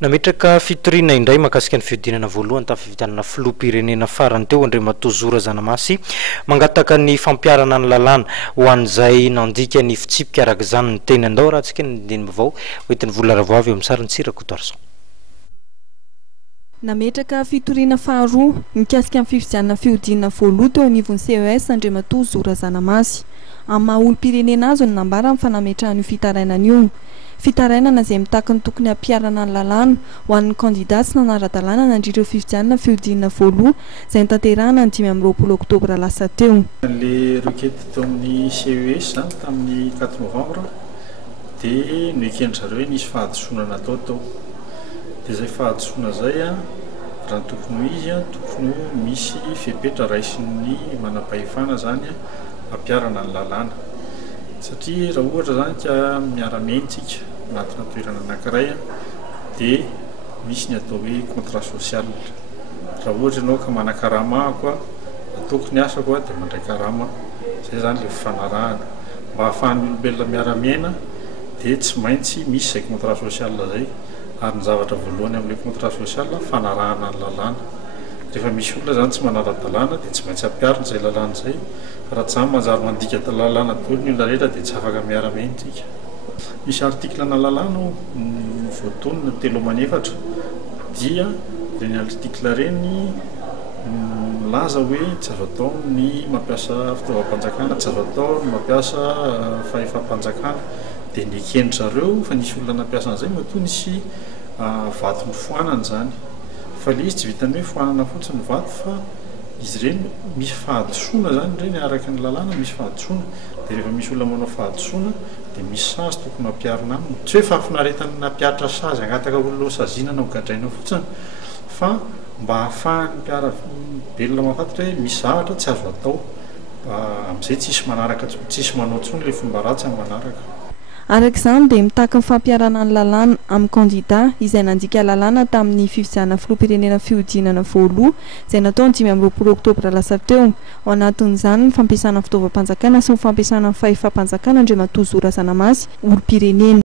Nametraka fitoriana indray makasika ny fiodinana voalohany tamin'ny fividianana filoham-pirenena farany teo Andriamatoa Zora Zanamasi mangataka ny fampiarana ny lalàna ho an'izay nandika ny fitsipika araka izany ny teny andao raha antsika ny diny vao hoentin'ny volaravo avy eo amin'ny sarany Tsirakoto Arsan. Nametraka fitoriana faharoa mikasika amin'ny fifidianana fiodinana voaloha teo anivon'ny CES Andriamatoa Zora Zanamasi. Amin'ny maha-olom-pirenena azo ny nambara amin'ny fanametrahana io fitarainana io. Fitarainana izay mitaky ny tokony hampiarana ny lalàna ho an'ny kandidat sy nanara-dalàna nandritra fifidianana fiodinana voaloha izay nitanterahana ny 5 Oktobra lasa teo. Le requête teo amin'ny CES zany tamin'ny 4 Novembre dia noekendry zareo hoe nisy fahadisoana natao tao. Dia izay fahadisoana izay raha tokony ho izy tokony misy fepetra raisin'ny manam-pahefana zany hampiarana ny lalàna. Satria raha ohatra zany ka miara-miaintsika anatina toerana anankiray dia misy ny atao hoe contrat social. Raha ohatra ianao ka manan-karama koa ataoko ny asako dia mandray karama. Zay zany ilay fifanarahana. Mba hahafahan'ny olombelona miara-miaina dia tsy maintsy misy izay contrat social zay. Ary ny zavatra voalohany amin'ilay contrat social fanarahana ny lalàna. Rehefa misy olona zany tsy manara-dalàna dia tsy maintsy hampiarina izay lalàna izay. Raha tsy zany manjary mandika lalàna daholo ny olona rehetra dia tsy afaka miara-miaina tsika. Misy artiklena lalàna voatonona 3 dia ireny artikla ireny milaza hoe tsy azo atao ny mampiasa fitaovam-panjakana, tsy azo atao ny mampiasa fahefam-panjakana. Dia niekendry zareo fa nisy olona nampiasa an'izay matoa nisy vato ny foanana zany. Fa ilay izy tsy vitany hoe foanana fotsiny ny vato fa izy ireny misy fahadisoana zany ireny araka ny lalàna misy fahadisoana. Dia rehefa misy olona manao fahadisoana dia misy sazy tokony hampiarina aminy. Tsy hoe fahafinaretana nampiaritra sazy hangataka olona saziana ho gadraina fotsiny fa mba hahafahan'ny mpiara-belona mahafantatra hoe misy zavatra tsy azo atao amin'izay tsisy manao tsony ilay fomba ratsy amin'ny manaraka. Araka izany dia mitaky ny fampiarana ny lalàna amin'ny kandidat izay nandika lalàna tamin'ny fifidianana filoham-pirenena fiodinana voaloha izay natao ny 5 Oktobra lasa teo. Ao anatin'izany ny fampiasana fitaovam-panjakana sy ny fampiasana ny fahefam-panjakana Andriamatoa Zora Zanamasi olom-pirenena.